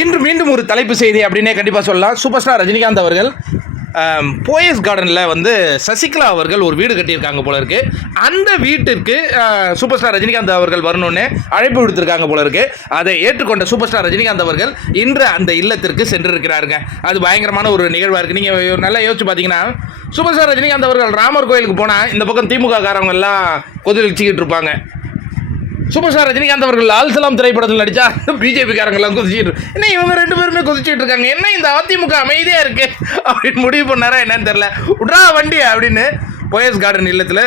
இன்று மீண்டும் ஒரு தலைப்பு செய்தி அப்படின்னே கண்டிப்பாக சொல்லலாம். சூப்பர் ஸ்டார் ரஜினிகாந்த் அவர்கள் போயஸ் கார்டனில் வந்து சசிகலா அவர்கள் ஒரு வீடு கட்டியிருக்காங்க போல இருக்கு. அந்த வீட்டிற்கு சூப்பர் ஸ்டார் ரஜினிகாந்த் அவர்கள் வரணும்னு அழைப்பு விடுத்திருக்காங்க போல இருக்கு. அதை ஏற்றுக்கொண்ட சூப்பர் ஸ்டார் ரஜினிகாந்த் அவர்கள் இன்று அந்த இல்லத்திற்கு சென்றிருக்கிறாருங்க. அது பயங்கரமான ஒரு நிகழ்வாக இருக்குது நீங்கள் நல்லா யோசிச்சு பார்த்தீங்கன்னா சூப்பர் ஸ்டார் ரஜினிகாந்த் அவர்கள் ராமர் கோயிலுக்கு போனால் இந்த பக்கம் திமுக காரவங்கெல்லாம் கொதிலிச்சிக்கிட்டு இருப்பாங்க. சூப்பர் ஸ்டார் ரஜினிகாந்த் அவர்கள் லால் சலாம் திரைப்படத்தில் நடிச்சா பிஜேபி காரங்கெல்லாம் குதிச்சிட்டு என்ன இவங்க ரெண்டு பேருமே குதிச்சிட்டு இருக்காங்க? என்ன இந்த அதிமுக அமைதியா இருக்கு? அப்படின்னு முடிவு பண்ணாரா என்னன்னு தெரியல. விட்றா வண்டி அப்படின்னு போயஸ் கார்டன் இல்லத்தில்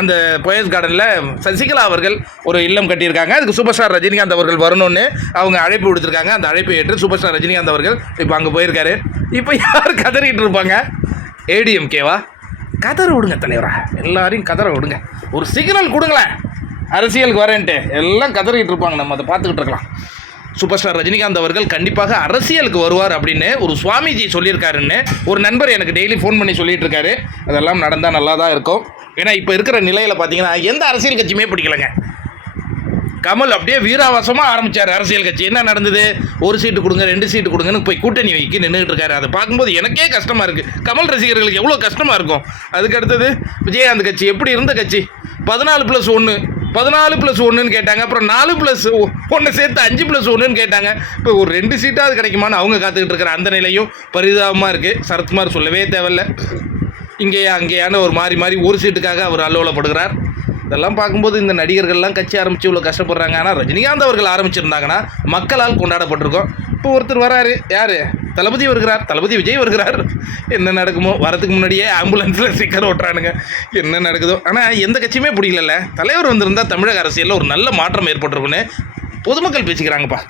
அந்த போயஸ் கார்டனில் சசிகலா அவர்கள் ஒரு இல்லம் கட்டியிருக்காங்க. அதுக்கு சூப்பர் ஸ்டார் ரஜினிகாந்த் அவர்கள் வரணும்னு அவங்க அழைப்பு விடுத்திருக்காங்க. அந்த அழைப்பை ஏற்று சூப்பர் ஸ்டார் ரஜினிகாந்த் அவர்கள் இப்போ அங்கே போயிருக்காரு. இப்போ யார் கதறிட்டு இருப்பாங்க? ஏடிஎம்கேவா கதற விடுங்க தலைவரா. எல்லாரையும் கதற விடுங்க. ஒரு சிக்னல் கொடுங்களேன். அரசியலுக்கு வரேன்ட்டு. எல்லாம் கதறிக்கிட்டு இருப்பாங்க. நம்ம அதை பார்த்துக்கிட்டு இருக்கலாம். சூப்பர் ஸ்டார் ரஜினிகாந்த் அவர்கள் கண்டிப்பாக அரசியலுக்கு வருவார் அப்படின்னு ஒரு சுவாமிஜி சொல்லியிருக்காருன்னு ஒரு நண்பர் எனக்கு டெய்லி ஃபோன் பண்ணி சொல்லிட்டு இருக்காரு அதெல்லாம் நடந்தால் நல்லா தான் இருக்கும். ஏன்னா இப்போ இருக்கிற நிலையில் பார்த்தீங்கன்னா எந்த அரசியல் கட்சியுமே பிடிக்கலங்க. கமல் அப்படியே வீராவாசமாக ஆரம்பிச்சார் அரசியல் கட்சி. என்ன நடந்தது? ஒரு சீட்டு கொடுங்க ரெண்டு சீட்டு கொடுங்கன்னு போய் கூட்டணி வைக்கி நின்றுட்டு இருக்காரு அதை பார்க்கும்போது எனக்கே கஷ்டமாக இருக்குது கமல் ரசிகர்களுக்கு எவ்வளோ கஷ்டமாக இருக்கும். அதுக்கு அடுத்தது விஜயகாந்த் கட்சி எப்படி இருந்த கட்சி? பதினாலு ப்ளஸ் ஒன்று பதினாலு ப்ளஸ் ஒன்றுன்னு கேட்டாங்க. அப்புறம் நாலு ப்ளஸ் ஒன்று சேர்த்து அஞ்சு ப்ளஸ் ஒன்றுன்னு கேட்டாங்க. இப்போ ஒரு ரெண்டு சீட்டாவது கிடைக்குமான்னு அவங்க காத்துக்கிட்டு இருக்கிற அந்த நிலையும் பரிதாபமாக இருக்குது சரத்குமார் சொல்லவே தேவையில்ல. இங்கேயா அங்கேயான ஒரு மாறி மாறி ஒரு சீட்டுக்காக அவர் அலுவலப்படுகிறார் இதெல்லாம் பார்க்கும்போது இந்த நடிகர்கள்லாம் கட்சி ஆரம்பித்து இவ்வளோ கஷ்டப்படுறாங்க. ஆனால் ரஜினிகாந்த் அவர்கள் ஆரம்பிச்சிருந்தாங்கன்னா மக்களால் கொண்டாடப்பட்டிருக்கோம். இப்போ ஒருத்தர் வராரு. யார்? தளபதி வருகிறார். தளபதி விஜய் வருகிறார். என்ன நடக்குமோ? வரதுக்கு முன்னாடியே ஆம்புலன்ஸில் ஸ்டிக்கர் ஓட்டுறானுங்க. என்ன நடக்குதோ? ஆனால் எந்த கட்சியுமே பிடிக்கல தலைவர் வந்திருந்தால் தமிழக அரசியலில் ஒரு நல்ல மாற்றம் ஏற்பட்டிருக்குன்னு பொதுமக்கள் பேசிக்கிறாங்கப்பா.